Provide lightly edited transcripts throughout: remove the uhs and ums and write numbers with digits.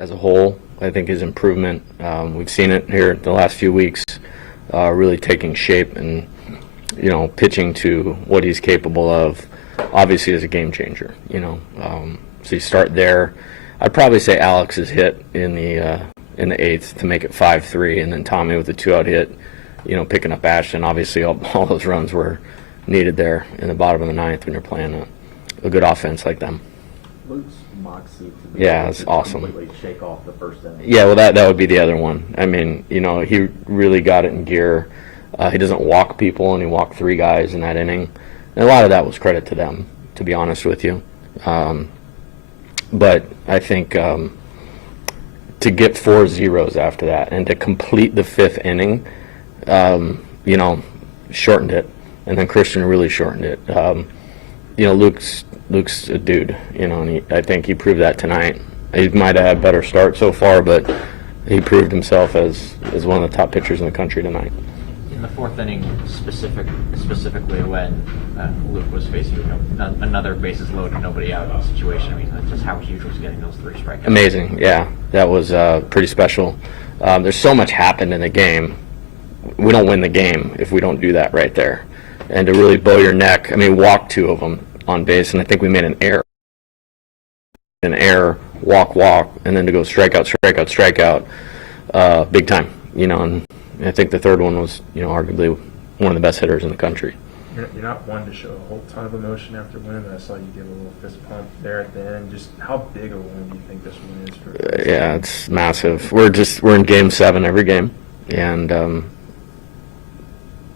as a whole. I think his improvement, we've seen it here the last few weeks, really taking shape and, pitching to what he's capable of. Obviously, is a game changer. So you start there. I'd probably say Alex's hit in the 8th to make it 5-3, and then Tommy with the 2-out hit, picking up Ashton. Obviously, all those runs were needed there in the bottom of the 9th when you're playing a good offense like them. Luke's moxie to be it's awesome. Completely shake off the first inning. Yeah, well, that would be the other one. I mean, he really got it in gear. He doesn't walk people, and he walked 3 guys in that inning. And a lot of that was credit to them, to be honest with you. But I think to get 4 zeros after that and to complete the 5th inning, shortened it. And then Christian really shortened it. Luke's a dude, and I think he proved that tonight. He might have had a better start so far, but he proved himself as one of the top pitchers in the country tonight. In the 4th inning, specifically when Luke was facing another bases loaded, nobody out situation, I mean, that's just how huge was getting those 3 strikeouts. Amazing, yeah. That was pretty special. There's so much happened in the game. We don't win the game if we don't do that right there. And to really bow your neck, I mean, walk 2 of them on base, and I think we made an error. Walk, and then to go strikeout, big time, and I think the 3rd one was, arguably one of the best hitters in the country. You're not one to show a whole ton of emotion after winning, but I saw you give a little fist pump there at the end. Just how big of a win do you think this one is for? Yeah, it's massive. We're in Game 7 every game, and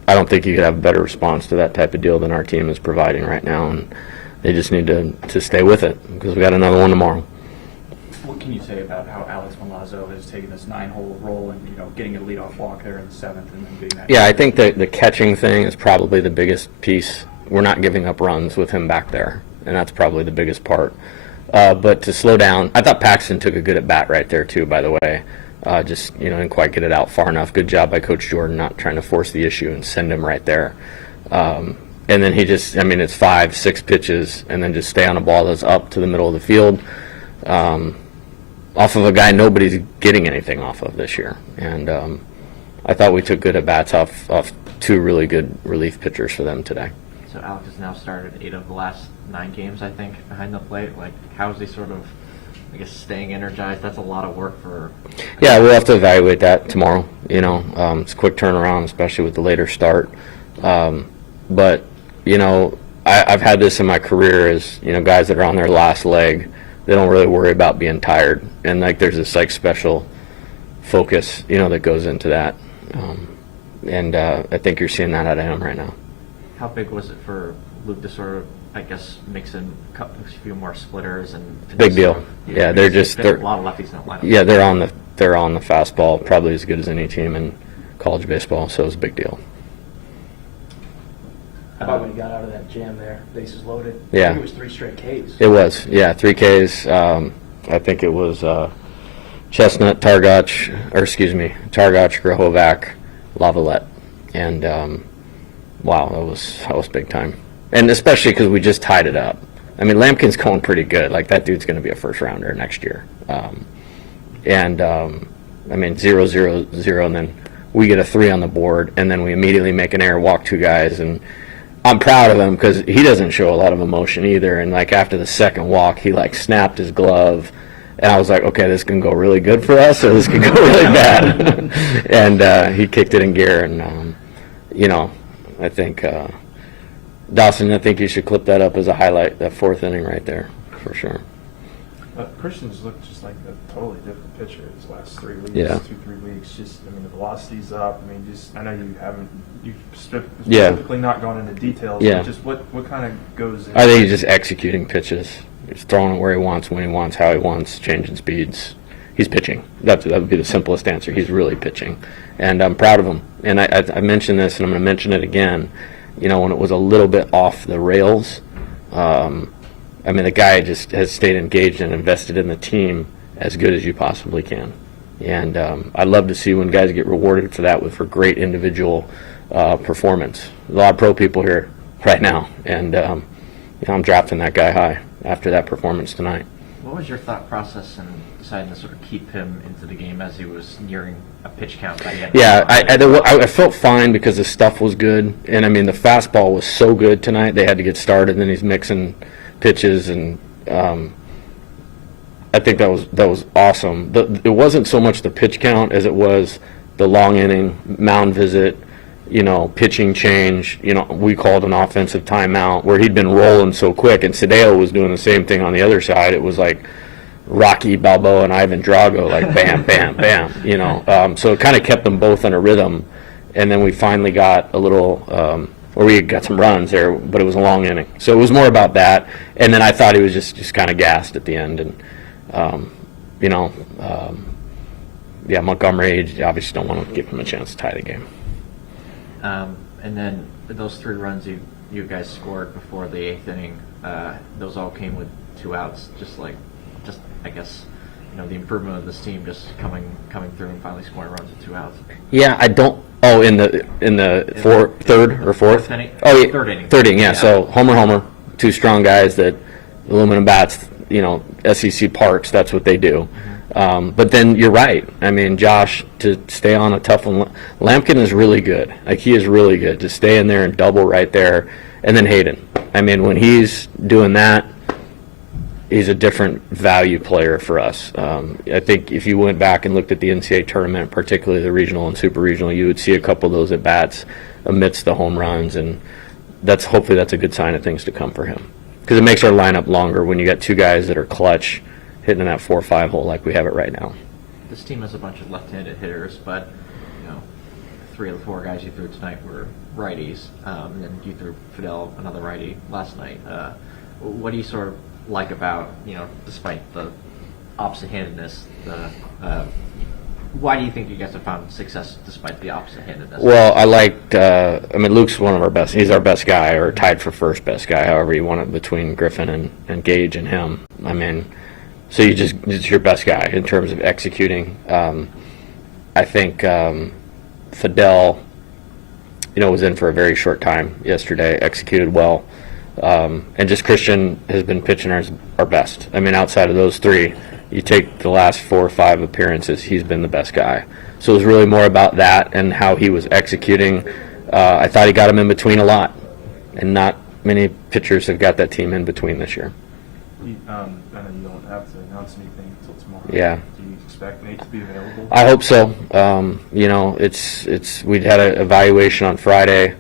I don't think you could have a better response to that type of deal than our team is providing right now, and they just need to stay with it because we got another one tomorrow. What can you say about how Alex Milazzo has taken this 9-hole role and getting a leadoff walk there in the 7th and then getting that? Yeah, I think that the catching thing is probably the biggest piece. We're not giving up runs with him back there, and that's probably the biggest part. But to slow down, I thought Paxton took a good at bat right there too. By the way, didn't quite get it out far enough. Good job by Coach Jordan not trying to force the issue and send him right there. And then he it's 5-6 pitches, and then just stay on a ball that's up to the middle of the field. Off of a guy nobody's getting anything off of this year. And I thought we took good at-bats off 2 really good relief pitchers for them today. So Alex has now started 8 of the last 9 games, I think, behind the plate. Like, how is he sort of, staying energized? That's a lot of work for... Yeah, we'll have to evaluate that tomorrow. It's a quick turnaround, especially with the later start. But, I've had this in my career as, guys that are on their last leg, they don't really worry about being tired. And, there's this, special focus, that goes into that. And I think you're seeing that out of him right now. How big was it for Luke to sort of, mix in a few more splitters and big deal. Yeah, they're a lot of lefties in that lineup. Yeah, they're on the fastball, probably as good as any team in college baseball. So it was a big deal. How about when he got out of that jam there, bases loaded? Yeah, I think it was 3 straight Ks. It was, 3 Ks. I think it was Chestnut, Targach, Grahovac, Lavalette, and wow, that was big time. And especially because we just tied it up. Lampkin's going pretty good. That dude's going to be a first-rounder next year. 0-0-0, and then we get a 3 on the board, and then we immediately make an error, walk 2 guys, and I'm proud of him because he doesn't show a lot of emotion either. And after the 2nd walk, he snapped his glove, and I was like, okay, this can go really good for us, or this can go really bad. And he kicked it in gear, and I think. Dawson, I think you should clip that up as a highlight, that 4th inning right there, for sure. Christian's looked just like a totally different pitcher his last 3 weeks, yeah. 2-3 weeks. Just, the velocity's up. I know you've specifically not gone into details, yeah. But just what kind of goes in? I think he's just executing pitches. He's throwing it where he wants, when he wants, how he wants, changing speeds. He's pitching. That would be the simplest answer. He's really pitching. And I'm proud of him. And I mentioned this, and I'm going to mention it again. When it was a little bit off the rails, the guy just has stayed engaged and invested in the team as good as you possibly can. And I love to see when guys get rewarded for that for great individual performance. A lot of pro people here right now, and I'm drafting that guy high after that performance tonight. What was your thought process in deciding to sort of keep him into the game as he was nearing a pitch count by the end? Yeah, I felt fine because the stuff was good, and I mean the fastball was so good tonight. They had to get started, and then he's mixing pitches, and I think that was awesome. It wasn't so much the pitch count as it was the long inning mound visit, pitching change. We called an offensive timeout where he'd been rolling so quick, and Sadeo was doing the same thing on the other side. It was like Rocky Balboa and Ivan Drago, like bam, bam, bam. So it kind of kept them both in a rhythm, and then we finally got a little, or we got some runs there, but it was a long inning. So it was more about that, and then I thought he was just kind of gassed at the end, and Montgomery, you obviously don't want to give him a chance to tie the game. And then those 3 runs you guys scored before the 8th inning, those all came with 2 outs. Just I guess the improvement of this team just coming through and finally scoring runs with 2 outs. Yeah, I don't. Oh, in the third or fourth? Inning? Oh, yeah, Third inning. Third inning, yeah. So homer, 2 strong guys that aluminum bats. SEC parks. That's what they do. But then you're right. I mean, Josh, to stay on a tough one, Lampkin is really good. Like, he is really good to stay in there and double right there. And then Hayden. I mean, when he's doing that, he's a different value player for us. I think if you went back and looked at the NCAA tournament, particularly the regional and super regional, you would see a couple of those at bats amidst the home runs, and hopefully that's a good sign of things to come for him, because it makes our lineup longer when you got 2 guys that are clutch hitting in that 4-5 hole like we have it right now. This team has a bunch of left-handed hitters, but 3 of the 4 guys you threw tonight were righties, and then you threw Fidel, another righty, last night. What do you sort of like about, despite the opposite-handedness, why do you think you guys have found success despite the opposite-handedness? Well, I liked, Luke's one of our best. He's our best guy, or tied for first best guy, however you want it, between Griffin and Gage and him. I mean, so it's your best guy in terms of executing. I think Fidel, was in for a very short time yesterday, executed well. And just Christian has been pitching our best. I mean, outside of those 3, you take the last 4 or 5 appearances, he's been the best guy. So it was really more about that and how he was executing. I thought he got him in between a lot, and not many pitchers have got that team in between this year. I know you don't have to announce anything until tomorrow. Yeah. Do you expect Nate to be available? I hope so. We'd had an evaluation on Friday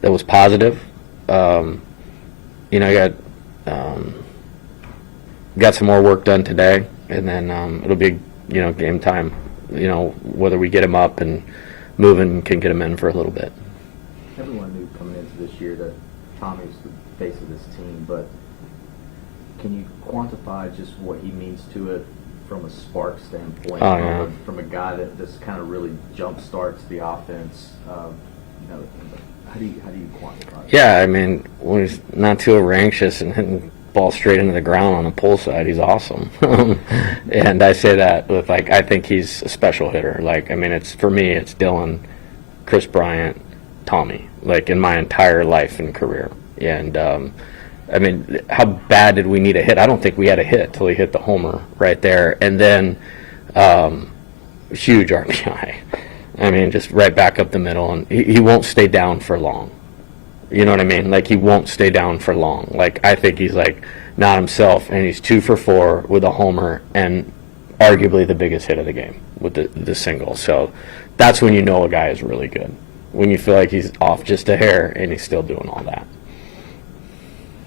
that was positive. I got some more work done today, and then it'll be game time. Whether we get him up and moving, can get him in for a little bit. Everyone knew coming into this year that Tommy's the face of this team, but can you quantify just what he means to it from a spark standpoint? Oh, yeah. From a guy that just kind of really jump starts the offense. How do you quantify it? Yeah, I mean, when he's not too over anxious and hitting the ball straight into the ground on the pull side, he's awesome. And I say that with, I think he's a special hitter. For me, it's Dylan, Chris Bryant, Tommy, in my entire life and career. And, how bad did we need a hit? I don't think we had a hit till he hit the homer right there. And then, huge RBI. Just right back up the middle, and he won't stay down for long. You know what I mean? He won't stay down for long. I think he's, not himself, and he's 2 for 4 with a homer, and arguably the biggest hit of the game with the single. So that's when you know a guy is really good, when you feel like he's off just a hair, and he's still doing all that.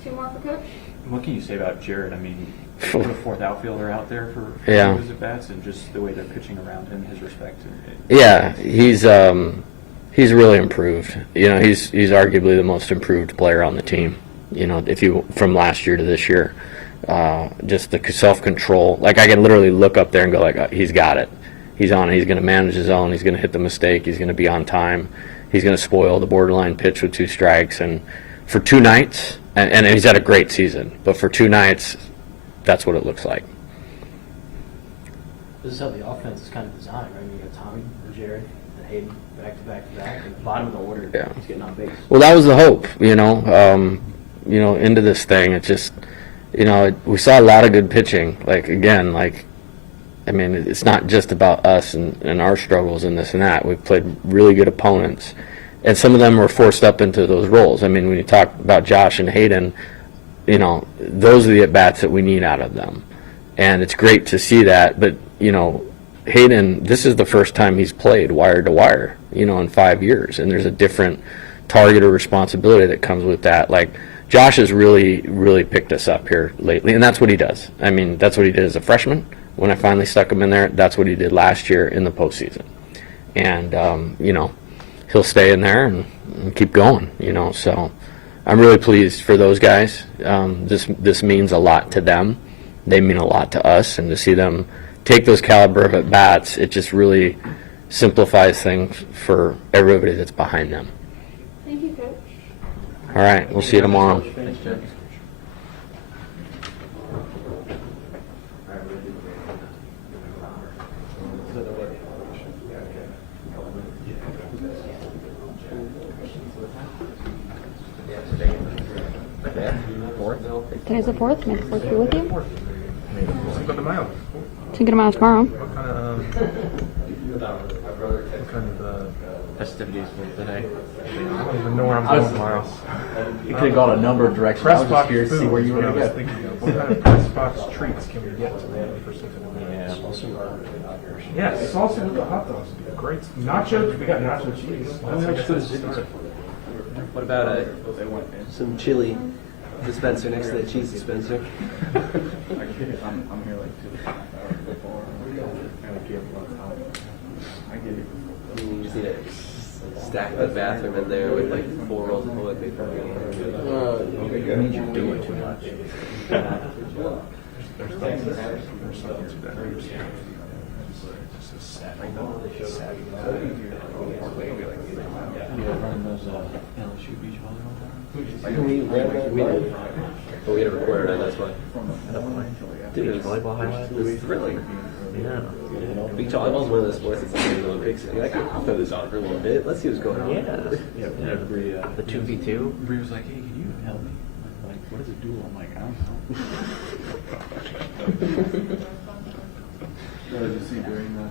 2 more for Coach? What can you say about Jared? Put a 4th outfielder out there for Yeah. his at-bats, and just the way they're pitching around him, his respect. Yeah, he's really improved. He's arguably the most improved player on the team. From last year to this year, just the self-control. I can literally look up there and go he's got it. He's on it. He's going to manage his own. He's going to hit the mistake. He's going to be on time. He's going to spoil the borderline pitch with 2 strikes. And for 2 nights, and he's had a great season, but for 2 nights, that's what it looks like. This is how the offense is kind of designed, right? You got Tommy and Jared and Hayden back to back to back. At the bottom of the order, Yeah. he's getting on base. Well, that was the hope, into this thing. It's just, you know, we saw a lot of good pitching. Like, again, like, I mean, it's not just about us and our struggles and this and that. We've played really good opponents. And some of them were forced up into those roles. I mean, when you talk about Josh and Hayden, you know, those are the at-bats that we need out of them. And it's great to see that. But, you know, Hayden, this is the first time he's played wire to wire, you know, in 5 years. And there's a different target or responsibility that comes with that. Like, Josh has really, really picked us up here lately. And that's what he does. I mean, that's what he did as a freshman. When I finally stuck him in there, that's what he did last year in the postseason. And, you know, he'll stay in there and keep going, you know. So I'm really pleased for those guys. This means a lot to them. They mean a lot to us. And to see them take those caliber of at-bats, it just really simplifies things for everybody that's behind them. Thank you, Coach. All right, we'll see you tomorrow. Thanks, Jeff. Today's the 4th. May the 4th be with you. Cinco de Mayo. Cinco de Mayo tomorrow. What kind of Festivities for today. I don't even know where I'm going tomorrow. You could have gone a number of directions. I was just curious to see where you were going to go. What kind of press box treats can we get today for Cinco de Mayo? Yeah. Yeah, salsa with the hot dogs would be great. Nachos, we got nacho cheese. What about some chili dispenser next to the cheese dispenser? I'm here like 2 hours before. You just need to stack the bathroom in there with like 4 rolls of toilet paper. It means you're doing too much. There's something to that. Just a sad. Running those LSU beach volleyball. But we had a recorder on, that's why. Dude, it was, Volleyball highlights? it was thrilling. Yeah. Beach volleyball is one of those sports that's in the Olympics. I can throw this on for a little bit. Let's see what's going on. Yeah. The 2v2. Bree was like, hey, can you help me? I'm like, what is a duel? I'm like, I don't know. Did you see during the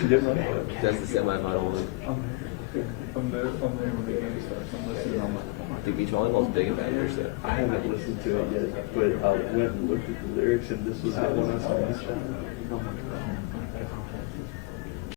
She didn't run it. That's the semifinal one. I'm there when the game starts. I'm listening. I'm like, I think beach volleyball is big in Baton Rouge. I haven't listened to it yet, but I went and looked at the lyrics, and this was the one I saw this time. oh my